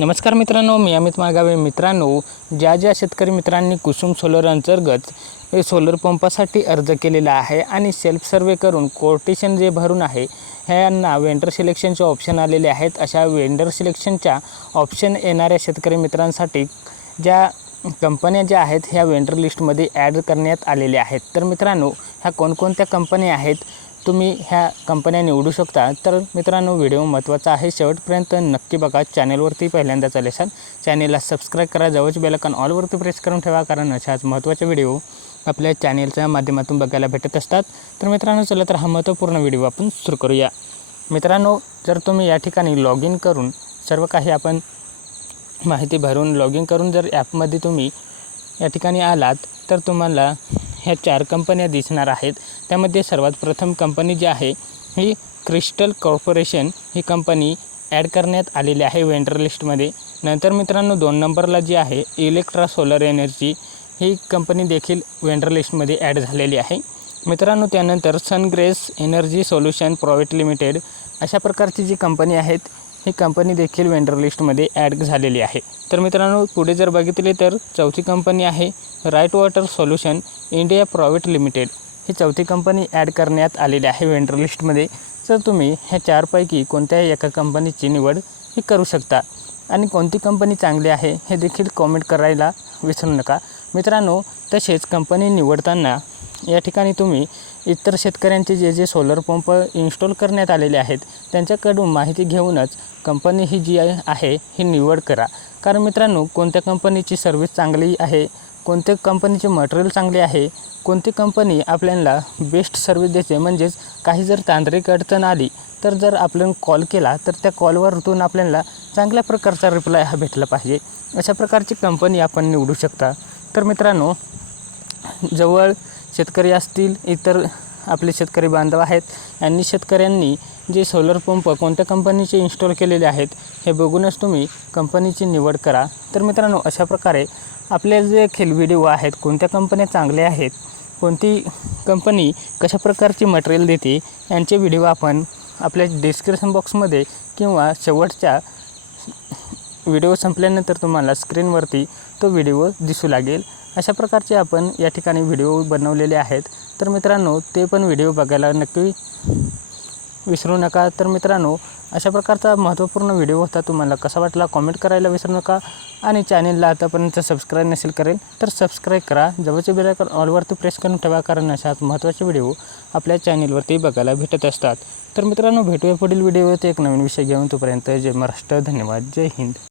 नमस्कार मित्रांनो मी अमित मागावे मित्रांनो ज्या ज्या शेतकरी मित्रांनी कुसुम सोलर अंतर्गत हे सोलर पंपासाठी अर्ज केलेला आहे आणि सेल्फ सर्वे करून कोटेशन जे भरून आहे ह्यांना वेंडर सिलेक्शनचे ऑप्शन आलेले आहेत. अशा वेंडर सिलेक्शनच्या ऑप्शन येणाऱ्या शेतकरी मित्रांसाठी ज्या कंपन्या ज्या आहेत ह्या वेंडर लिस्टमध्ये ॲड करण्यात आलेल्या आहेत. तर मित्रांनो ह्या कोणकोणत्या कंपन्या आहेत तुम्ही ह्या कंपन्या निवडू शकता. तर मित्रांनो व्हिडिओ महत्त्वाचा आहे. शेवटपर्यंत नक्की बघा. चॅनेलवरती पहिल्यांदा चालेल असाल चॅनेलला सबस्क्राईब करा. जवळच बेलकन ऑलवरती प्रेस करून ठेवा. कारण अशाच महत्त्वाचे व्हिडिओ आपल्या चॅनेलच्या माध्यमातून बघायला भेटत असतात. तर मित्रांनो चला तर हा महत्त्वपूर्ण व्हिडिओ आपण सुरू करूया. मित्रांनो जर तुम्ही या ठिकाणी लॉग इन करून सर्व काही आपण माहिती भरून लॉग इन करून जर ॲपमध्ये तुम्ही या ठिकाणी आलात तर तुम्हाला ह्या चार कंपन्या दिसणार आहेत. त्यामध्ये सर्वात प्रथम कंपनी जी आहे ही क्रिस्टल कॉर्पोरेशन ही कंपनी ॲड करण्यात आलेली आहे वेंडर लिस्टमध्ये नंतर मित्रांनो दोन नंबरला जी आहे इलेक्ट्रा सोलर एनर्जी ही कंपनी देखील वेंडर लिस्टमध्ये ॲड झालेली आहे. मित्रांनो त्यानंतर Sungrace energy solution private limited अशा प्रकारची जी कंपनी आहेत ही कंपनी देखील वेंडर लिस्टमध्ये ॲड झालेली आहे. तर मित्रांनो पुढे जर बघितले तर चौथी कंपनी आहे right water solution India private limited ही चौथी कंपनी ॲड करण्यात आलेली आहे वेंडर लिस्टमध्ये तर तुम्ही ह्या चारपैकी कोणत्याही एका कंपनीची निवड ही करू शकता. आणि कोणती कंपनी चांगली आहे हे देखील कॉमेंट करायला विसरू नका. मित्रांनो तसेच कंपनी निवडताना या ठिकाणी तुम्ही इतर शेतकऱ्यांचे जे जे सोलर पंप इन्स्टॉल करण्यात आलेले आहेत त्यांच्याकडून माहिती घेऊनच कंपनी ही जी आहे ही निवड करा. कारण मित्रांनो कोणत्या कंपनीची सर्व्हिस चांगली आहे कोणत्या कंपनीचे मटेरियल चांगले आहे कोणती कंपनी आपल्याला बेस्ट सर्व्हिस देते म्हणजेच काही जर तांत्रिक अडचण आली तर जर आपण कॉल केला तर त्या कॉलवरतून आपल्याला चांगल्या प्रकारचा रिप्लाय हा भेटला पाहिजे. अशा प्रकारची कंपनी आपण निवडू शकता. तर मित्रांनो जवळ शेतकरी असतील इतर आपले शेतकरी बांधव आहेत यांनी शेतकऱ्यांनी जे सोलर पंप कोणत्या कंपनीचे इन्स्टॉल केलेले आहेत हे बघूनच तुम्ही कंपनीची निवड करा. तर मित्रांनो अशा प्रकारे आपले जे खेल व्हिडिओ आहेत कोणत्या कंपन्या चांगल्या आहेत कोणती कंपनी कशा प्रकारची मटेरियल देते यांचे व्हिडिओ आपण आपल्या डिस्क्रिप्शन बॉक्समध्ये किंवा शेवटच्या व्हिडिओ संपल्यानंतर तुम्हाला स्क्रीनवरती तो व्हिडिओ दिसू लागेल. अशा प्रकारचे आपण या ठिकाणी व्हिडिओ बनवलेले आहेत. तर मित्रांनो ते पण व्हिडिओ बघायला नक्की विसरू नका. तर मित्रांनो अशा प्रकारचा महत्त्वपूर्ण व्हिडिओ होता तुम्हाला कसा वाटला कॉमेंट करायला विसरू नका. आणि चॅनेलला आतापर्यंत सबस्क्राईब नसेल करेल तर सबस्क्राईब करा. जवळचे बेलायकॉन ऑलवरती प्रेस करून ठेवा कारण अशाच महत्त्वाचे व्हिडिओ आपल्या चॅनेलवरती बघायला भेटत असतात. तर मित्रांनो भेटूया पुढील व्हिडिओत. एक नवीन विषय घेऊन तोपर्यंत जय महाराष्ट्र. धन्यवाद. जय हिंद.